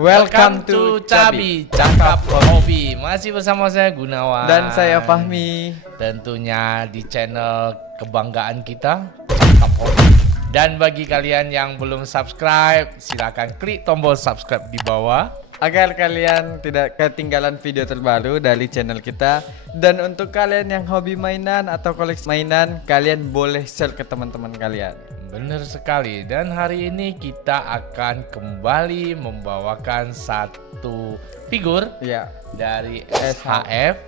Welcome to Cabi, Cakap Hobi. Masih bersama saya Gunawan dan saya Fahmi. Tentunya di channel kebanggaan kita, Cakap Hobi. Dan bagi kalian yang belum subscribe, silakan klik tombol subscribe di bawah Agar kalian tidak ketinggalan video terbaru dari channel kita. Dan untuk kalian yang hobi mainan atau koleksi mainan, kalian boleh share ke teman-teman kalian. Benar sekali. Dan hari ini kita akan kembali membawakan satu figur dari SHF,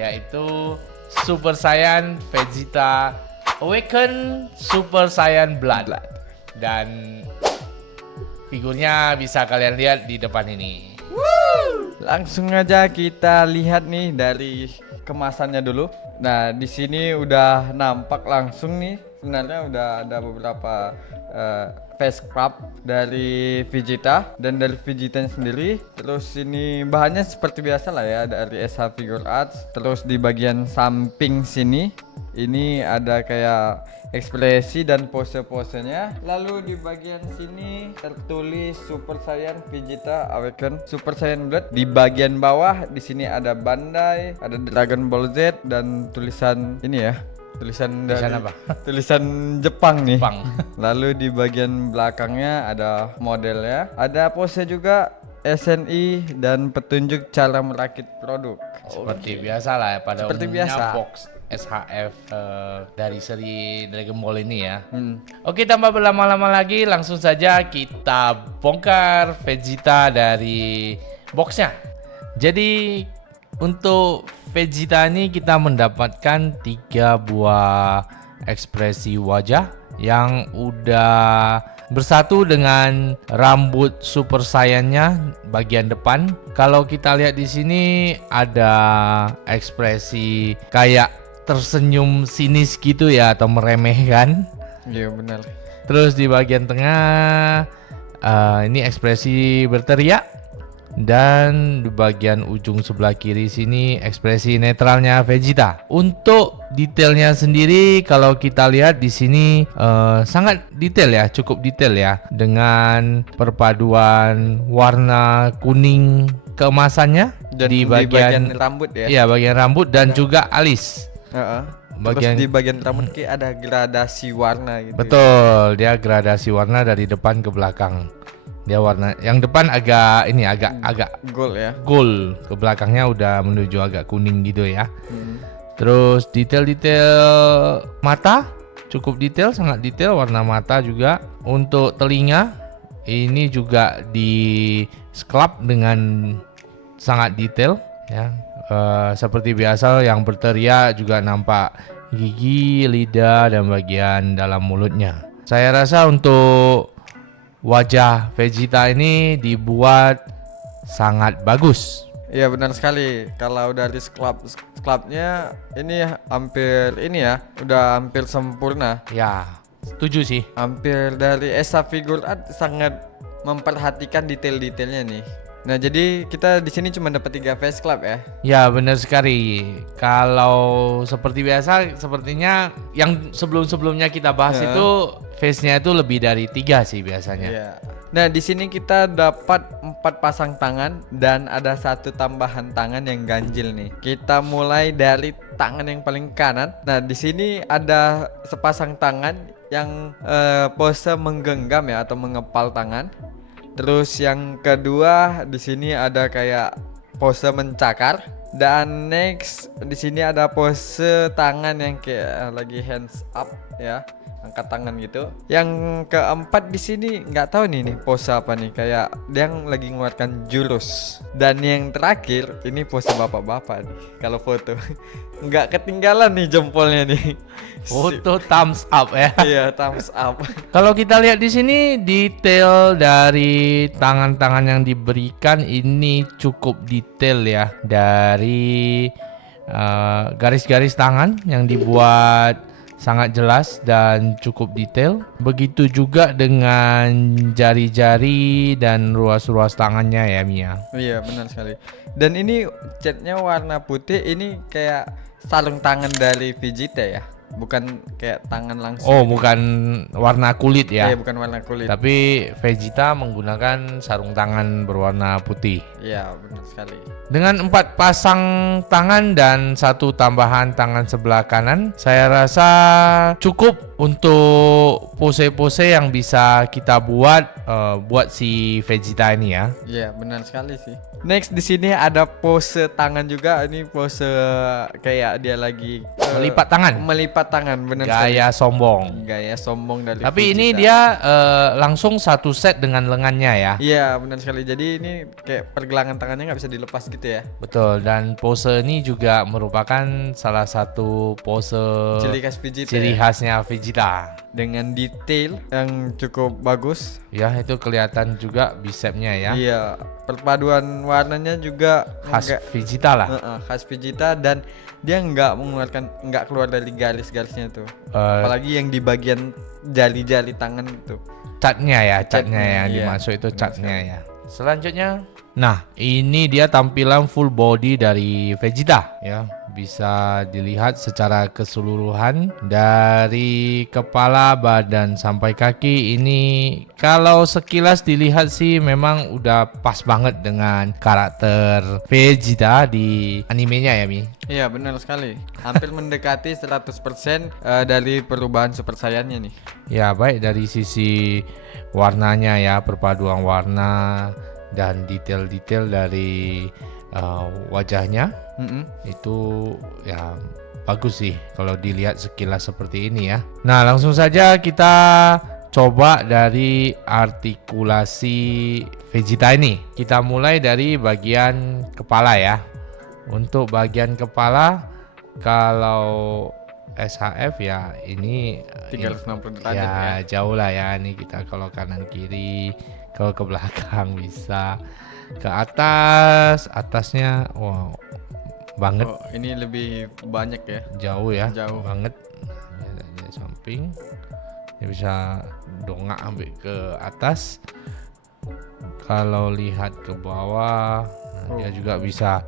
yaitu Super Saiyan Vegeta Awaken Super Saiyan Blood. Dan figurnya bisa kalian lihat di depan ini. Langsung aja kita lihat nih dari kemasannya dulu. Nah, di sini udah nampak langsung nih. Sebenarnya udah ada beberapa face scrub dari Vegeta dan dari Vegeta sendiri. Terus ini bahannya seperti biasa lah ya, dari SH Figure Arts. Terus di bagian samping sini ini ada kayak ekspresi dan pose-posenya. Lalu di bagian sini tertulis Super Saiyan Vegeta Awaken Super Saiyan Blood. Di bagian bawah di sini ada Bandai, ada Dragon Ball Z dan tulisan ini ya. Tulisan apa? Tulisan Jepang nih. Jepang. Lalu di bagian belakangnya ada modelnya, ada pose juga, SNI dan petunjuk cara merakit produk. Seperti biasa lah ya, pada Seperti umumnya biasa. box SHF dari seri Dragon Ball ini ya. Oke, tanpa berlama-lama lagi, langsung saja kita bongkar Vegeta dari boxnya. Jadi untuk Vegeta ini kita mendapatkan 3 buah ekspresi wajah yang udah bersatu dengan rambut Super Saiyan-nya bagian depan. Kalau kita lihat di sini ada ekspresi kayak tersenyum sinis gitu ya, atau meremehkan. Iya benar. Terus di bagian tengah ini ekspresi berteriak, dan di bagian ujung sebelah kiri sini ekspresi netralnya Vegeta. Untuk detailnya sendiri kalau kita lihat di sini sangat detail ya, cukup detail ya, dengan perpaduan warna kuning keemasannya Dan di bagian rambut ya. Iya, bagian rambut dan juga alis. Terus di bagian rambut kayak ada gradasi warna gitu. Betul, dia gradasi warna dari depan ke belakang. Dia warna yang depan agak Gold ya. gold, ke belakangnya udah menuju agak kuning gitu ya. Terus detail-detail mata cukup detail, sangat detail warna mata juga. Untuk telinga ini juga di sculpt dengan sangat detail ya. Seperti biasa yang berteriak juga nampak gigi, lidah dan bagian dalam mulutnya. Saya rasa untuk wajah Vegeta ini dibuat sangat bagus. Iya benar sekali. Kalau dari sculptnya ini hampir ini ya, udah hampir sempurna. Ya, setuju sih. Hampir dari SH Figure Art sangat memperhatikan detail-detailnya nih. Nah, jadi kita di sini cuma dapat 3 face club ya. Ya, benar sekali. Kalau seperti biasa, sepertinya yang sebelum-sebelumnya kita bahas itu face-nya itu lebih dari 3 sih biasanya. Iya. Nah, di sini kita dapat 4 pasang tangan dan ada 1 tambahan tangan yang ganjil nih. Kita mulai dari tangan yang paling kanan. Nah, di sini ada sepasang tangan yang pose menggenggam ya, atau mengepal tangan. Terus yang kedua di sini ada kayak pose mencakar, dan next di sini ada pose tangan yang kayak lagi hands up ya, angkat tangan gitu. Yang keempat di sini nggak tahu nih pose apa nih, kayak dia yang lagi mengeluarkan jurus. Dan yang terakhir ini pose bapak-bapak nih. Kalau foto nggak ketinggalan nih jempolnya nih. Foto thumbs up ya. Iya, thumbs up. Kalau kita lihat di sini detail dari tangan-tangan yang diberikan ini cukup detail ya, dari garis-garis tangan yang dibuat sangat jelas dan cukup detail. Begitu juga dengan jari-jari dan ruas-ruas tangannya ya, Mia. Iya benar sekali. Dan ini catnya warna putih, ini kayak sarung tangan dari Vegeta ya. bukan kayak tangan langsung. Oh, bukan warna kulit ya. Iya, bukan warna kulit. Tapi Vegeta menggunakan sarung tangan berwarna putih. Iya, benar sekali. Dengan 4 pasang tangan dan 1 tambahan tangan sebelah kanan, saya rasa cukup untuk pose-pose yang bisa kita buat si Vegeta ini ya. Iya, benar sekali sih. Next di sini ada pose tangan juga. Ini pose kayak dia lagi Melipat tangan. Melipat tangan, benar Gaya sombong. sekali. Gaya sombong dari Tapi ini Vegeta. dia langsung satu set dengan lengannya ya. Iya, benar sekali. Jadi ini kayak pergelangan tangannya nggak bisa dilepas gitu ya. Betul, dan pose ini juga merupakan salah satu pose Ciri khas Vegeta. ciri Ya. khasnya Vegeta. Dengan detail yang cukup bagus. Ya, itu kelihatan juga bicepnya ya. Iya, perpaduan warnanya juga Khas nggak- Vegeta lah. khas Vegeta, dan dia nggak keluar dari garis-garisnya tuh. Eh, Apalagi yang di bagian jali-jali tangan itu. catnya Catnya, yang iya. dimaksud itu Benar catnya ya. Selanjutnya, nah ini dia tampilan full body dari Vegeta ya. Bisa dilihat secara keseluruhan dari kepala, badan sampai kaki. Ini kalau sekilas dilihat sih memang udah pas banget dengan karakter Vegeta di animenya ya Mi. Iya, benar sekali. Hampir mendekati 100% dari perubahan Super Saiyan-nya nih. Ya, baik dari sisi warnanya ya, perpaduan warna dan detail-detail dari wajahnya itu ya bagus sih kalau dilihat sekilas seperti ini ya. Nah, langsung saja kita coba dari artikulasi Vegeta ini. Kita mulai dari bagian kepala ya. Untuk bagian kepala, kalau SHF ya ini 360 derajat ya, ya. jauh lah ya. Ini kita kalau kanan kiri, kalau ke belakang bisa, ke atasnya wow banget, Oh, ini lebih banyak ya. jauh ya, Jauh. banget ya, dari samping ya, bisa dongak ambil ke atas. Kalau lihat ke bawah, nah, dia juga bisa.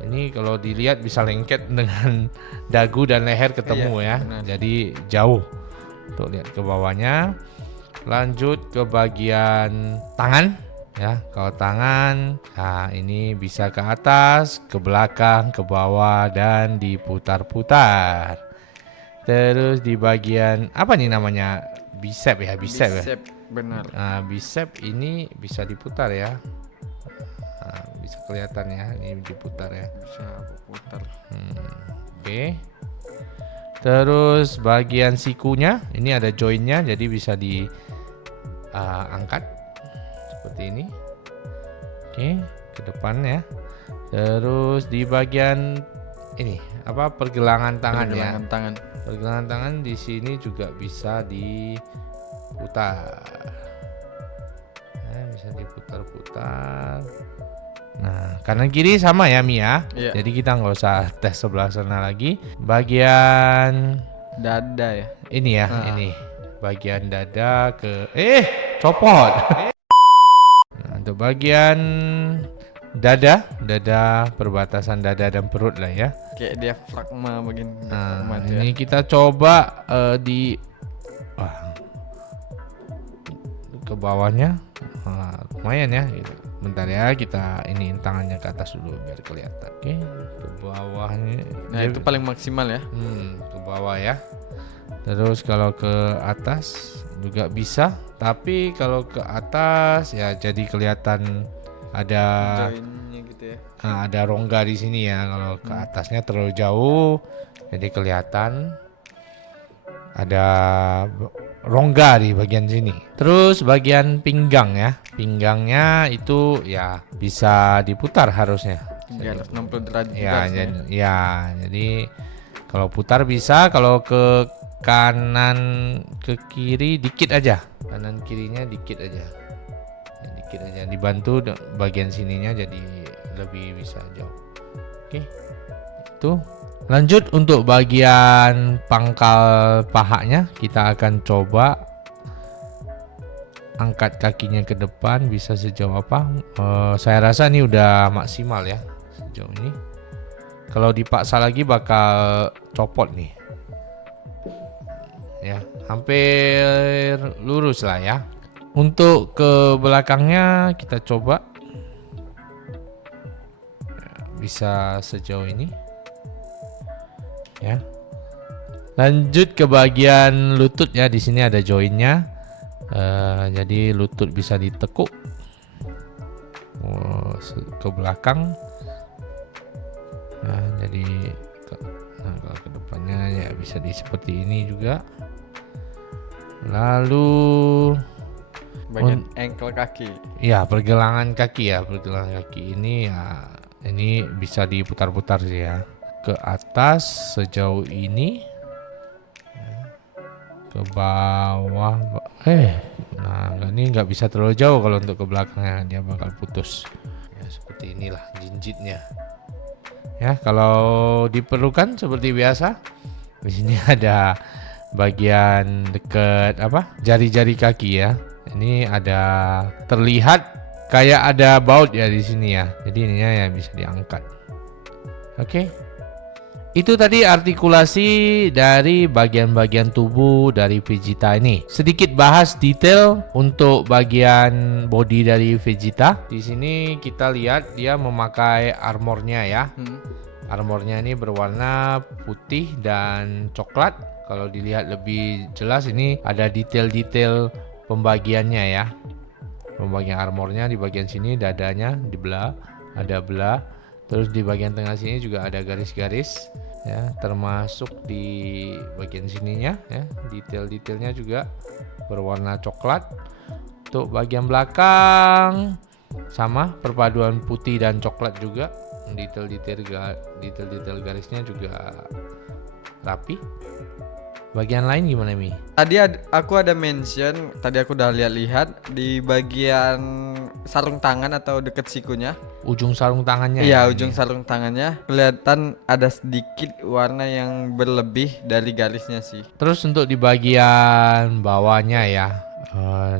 Ini kalau dilihat bisa lengket dengan dagu dan leher ketemu Iya, ya. benar. Jadi jauh untuk lihat ke bawahnya. Lanjut ke bagian tangan ya. Kalau tangan, nah ini bisa ke atas, ke belakang, ke bawah, dan diputar-putar. Terus di bagian apa nih namanya? Bicep ya, bicep ya. Bicep, benar. Nah, bicep ini bisa diputar ya. Nah, bisa kelihatan ya, ini diputar ya. Bisa aku putar. Oke. Terus bagian sikunya, ini ada joinnya, jadi bisa diangkat seperti ini. Oke, ke depan ya. Terus di bagian ini apa, pergelangan tangan ya. Pergelangan tangan. Pergelangan tangan di sini juga bisa diputar. Bisa diputar-putar. Nah, kanan kiri sama ya Mia. Iya. Jadi kita nggak usah tes sebelah sana lagi. Bagian Dada ya. ini ya, Ah. ini bagian dada ke copot. Nah, untuk bagian dada perbatasan dada dan perut lah ya. Kayak diafragma begini. Nah, diafragma tuh ya. ini kita coba ke bawahnya. Nah, lumayan ya gitu. Bentar ya, kita iniin tangannya ke atas dulu biar kelihatan. Oke, ke bawahnya. Nah, Dia- itu paling maksimal ya. ke bawah ya. Terus kalau ke atas juga bisa, tapi kalau ke atas ya jadi kelihatan ada Joinnya gitu ya. ada rongga di sini ya. Kalau ke atasnya terlalu jauh, jadi kelihatan ada rongga di bagian sini. Terus bagian pinggang ya, pinggangnya itu ya bisa diputar harusnya. 360 derajat juga Ya, harusnya. jadi kalau putar bisa, kalau ke kanan ke kiri dikit aja, kanan kirinya dikit aja. Ya, dikit aja, dibantu bagian sininya jadi lebih bisa jauh. Oke, itu. Lanjut untuk bagian pangkal pahanya, kita akan coba angkat kakinya ke depan bisa sejauh apa. Saya rasa ini udah maksimal ya sejauh ini. Kalau dipaksa lagi bakal copot nih. ya, hampir lurus lah ya. Untuk ke belakangnya kita coba bisa sejauh ini ya. Lanjut ke bagian lutut ya, di sini ada joinnya. Jadi lutut bisa ditekuk ke belakang. Nah, jadi kalau ke depannya ya bisa seperti ini juga. Lalu bagian ankle kaki. Ya, pergelangan kaki ya, pergelangan kaki ini ya, ini bisa diputar-putar sih ya. Ke atas sejauh ini, ke bawah. Nah ini nggak bisa terlalu jauh kalau untuk ke belakangnya, dia bakal putus. Ya seperti inilah jinjitnya. Ya kalau diperlukan seperti biasa, di sini ada bagian dekat jari-jari kaki ya. Ini ada terlihat kayak ada baut ya di sini ya. Jadi ininya ya bisa diangkat. Oke. Itu tadi artikulasi dari bagian-bagian tubuh dari Vegeta ini. Sedikit bahas detail untuk bagian body dari Vegeta. Di sini kita lihat dia memakai armornya ya. Armornya ini berwarna putih dan coklat. Kalau dilihat lebih jelas ini ada detail-detail pembagiannya ya. Pembagian armornya di bagian sini, dadanya dibelah, ada belah. Terus di bagian tengah sini juga ada garis-garis ya, termasuk di bagian sininya ya, detail-detailnya juga berwarna coklat. Untuk bagian belakang sama, perpaduan putih dan coklat juga. Detail-detail garisnya juga rapi. Bagian lain gimana Mi? Tadi aku ada mention, tadi aku udah lihat di bagian sarung tangan atau deket sikunya. Ujung sarung tangannya. Iya, ya, ujung sarung tangannya kelihatan ada sedikit warna yang berlebih dari garisnya sih. Terus untuk di bagian bawahnya ya,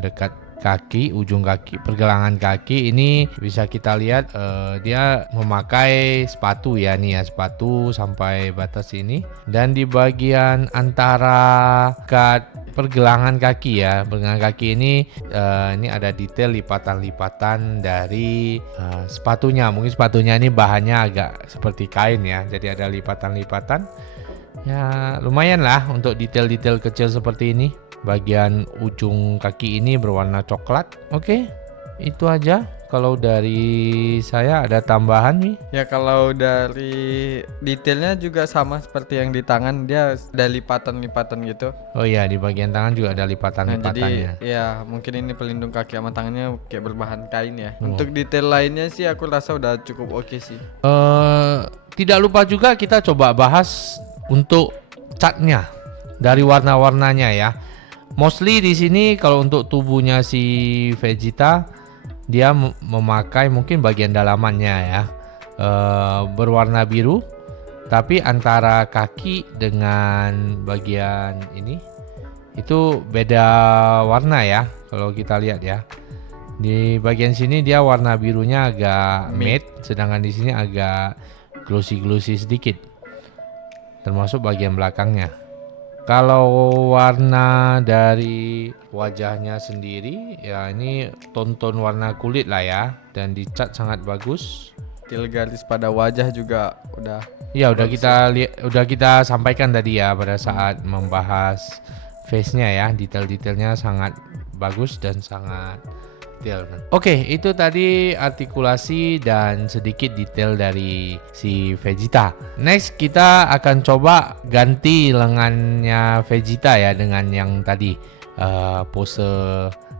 dekat kaki, ujung kaki, pergelangan kaki ini bisa kita lihat dia memakai sepatu ya nih ya, sepatu sampai batas ini. Dan di bagian antara pergelangan kaki ya, pergelangan kaki ini ada detail lipatan-lipatan dari sepatunya. Mungkin sepatunya ini bahannya agak seperti kain ya, jadi ada lipatan-lipatan. Ya lumayan lah untuk detail-detail kecil seperti ini. Bagian ujung kaki ini berwarna coklat. Oke, itu aja. Kalau dari saya ada tambahan nih. Ya kalau dari detailnya juga sama seperti yang di tangan, dia ada lipatan-lipatan gitu. Oh iya, di bagian tangan juga ada lipatan-lipatannya. Jadi ya mungkin ini pelindung kaki sama tangannya kayak berbahan kain ya. Untuk detail lainnya sih aku rasa udah cukup oke sih. Tidak lupa juga kita coba bahas untuk catnya dari warna-warnanya ya. Mostly di sini kalau untuk tubuhnya si Vegeta dia memakai mungkin bagian dalamannya ya berwarna biru, tapi antara kaki dengan bagian ini itu beda warna ya. Kalau kita lihat ya, di bagian sini dia warna birunya agak matte, sedangkan di sini agak glossy sedikit, termasuk bagian belakangnya. Kalau warna dari wajahnya sendiri ya ini ton-ton warna kulit lah ya, dan dicat sangat bagus. Detail garis pada wajah juga udah. Ya udah kita sampaikan tadi ya pada saat membahas face-nya ya, detail-detailnya sangat bagus dan sangat detail. Oke, itu tadi artikulasi dan sedikit detail dari si Vegeta. Next kita akan coba ganti lengannya Vegeta ya dengan yang tadi pose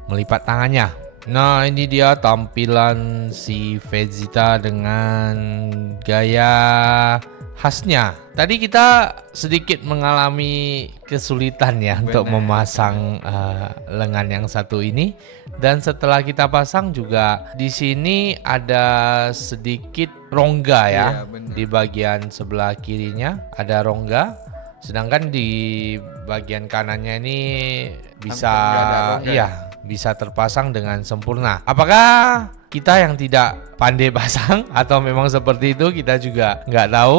melipat tangannya. Nah ini dia tampilan si Vegeta dengan gaya khasnya. Tadi kita sedikit mengalami kesulitan ya untuk memasang lengan yang satu ini, dan setelah kita pasang juga di sini ada sedikit rongga ya, di bagian sebelah kirinya ada rongga, sedangkan di bagian kanannya ini bisa bisa terpasang dengan sempurna. Apakah kita yang tidak pandai pasang atau memang seperti itu, kita juga nggak tahu.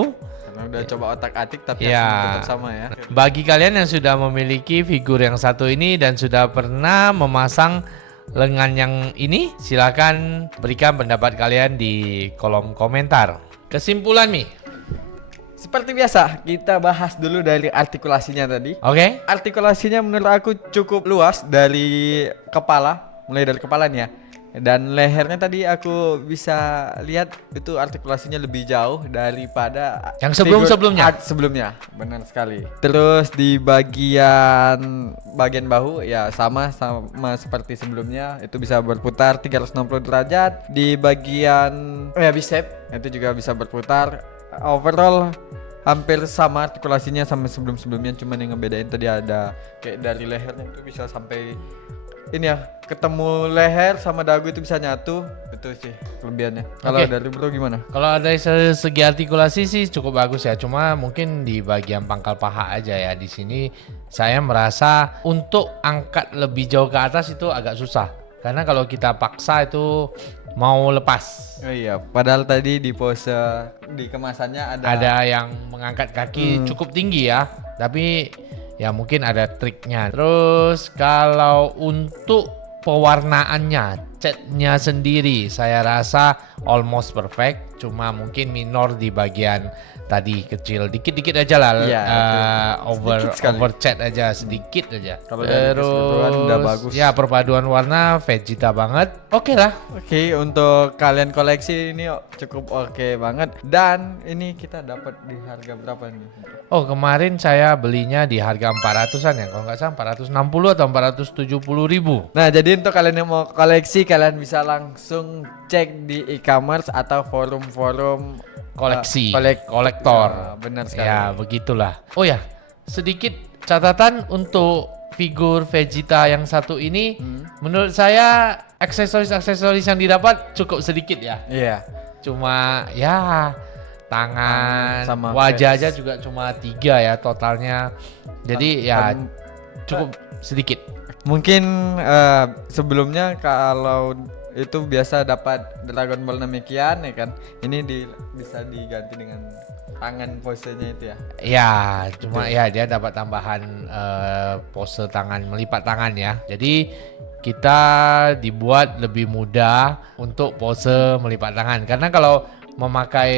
Udah coba otak-atik tapi Ya. tetap sama ya. Bagi kalian yang sudah memiliki figur yang satu ini dan sudah pernah memasang lengan yang ini, silakan berikan pendapat kalian di kolom komentar. Kesimpulan Mi. Seperti biasa, kita bahas dulu dari artikulasinya tadi. Oke? Artikulasinya menurut aku cukup luas dari kepala, mulai dari kepalanya. Dan lehernya tadi aku bisa lihat itu artikulasinya lebih jauh daripada Yang figur sebelum-sebelumnya. art sebelumnya. Benar sekali. Terus di bagian bahu ya sama seperti sebelumnya, itu bisa berputar 360 derajat. Di bagian bicep itu juga bisa berputar. Overall hampir sama artikulasinya sama sebelum-sebelumnya, cuman yang ngebedain tadi ada kayak dari lehernya itu bisa sampai ini ya, ketemu leher sama dagu itu bisa nyatu. Itu sih kelebihannya. Kalau Oke. dari bro gimana? Kalau dari segi artikulasi sih cukup bagus ya. Cuma mungkin di bagian pangkal paha aja ya. Di sini saya merasa untuk angkat lebih jauh ke atas itu agak susah. Karena kalau kita paksa itu mau lepas. Oh iya, padahal tadi di pose di kemasannya Ada yang mengangkat kaki cukup tinggi ya. Tapi ya mungkin ada triknya. Terus kalau untuk pewarnaannya, catnya sendiri saya rasa almost perfect. Cuma mungkin minor di bagian tadi kecil, dikit-dikit aja lah. Iya, Over sedikit sekali. over cat aja, sedikit aja. Kalau dari keseluruhan udah bagus. Ya perpaduan warna Vegeta banget. Oke lah. Oke, untuk kalian koleksi ini cukup oke banget. Dan ini kita dapat di harga berapa nih? Oh kemarin saya belinya di harga 400-an ya, kalau nggak salah 460 atau 470 ribu. Nah, jadi untuk kalian yang mau koleksi, kalian bisa langsung cek di e-commerce atau forum-forum Koleksi, kolektor. kolektor. Ya, benar sekali. Ya begitulah. Oh ya, sedikit catatan untuk figur Vegeta yang satu ini. Menurut saya aksesoris-aksesoris yang didapat cukup sedikit ya. Iya. Cuma ya tangan, sama wajah face. aja juga cuma 3 ya totalnya. Jadi ya cukup sedikit. Mungkin sebelumnya kalau itu biasa dapat Dragon Ball Namekian ya kan. Ini bisa diganti dengan tangan posenya itu ya. Ya, cuma ya dia dapat tambahan pose tangan, melipat tangan ya. Jadi kita dibuat lebih mudah untuk pose melipat tangan. Karena kalau memakai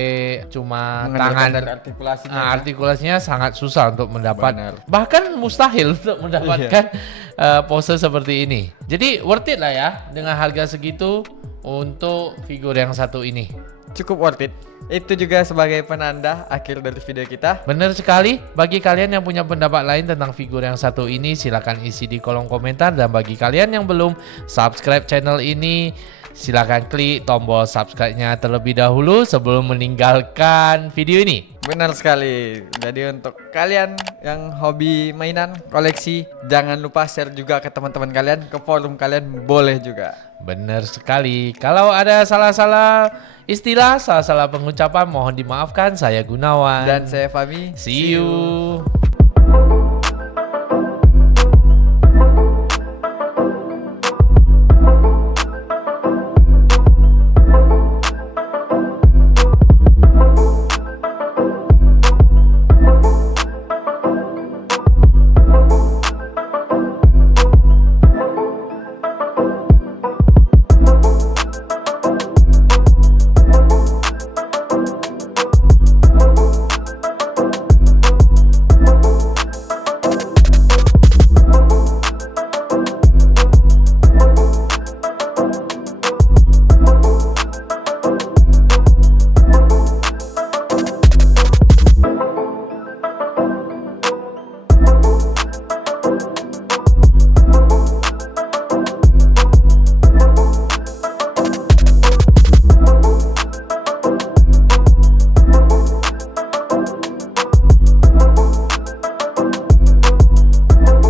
cuma Mengandalkan tangan, dari artikulasinya ya. artikulasinya sangat susah untuk mendapat, Benar. bahkan mustahil untuk mendapatkan pose seperti ini. Jadi worth it lah ya dengan harga segitu untuk figur yang satu ini. Cukup worth it. Itu juga sebagai penanda akhir dari video kita. Benar sekali. Bagi kalian yang punya pendapat lain tentang figur yang satu ini, silakan isi di kolom komentar. Dan bagi kalian yang belum subscribe channel ini, silakan klik tombol subscribe-nya terlebih dahulu sebelum meninggalkan video ini. Benar sekali. Jadi untuk kalian yang hobi mainan, koleksi, jangan lupa share juga ke teman-teman kalian, ke forum kalian boleh juga. Benar sekali. Kalau ada salah-salah istilah, salah-salah pengucapan, mohon dimaafkan. Saya Gunawan. Dan saya Fami. See you.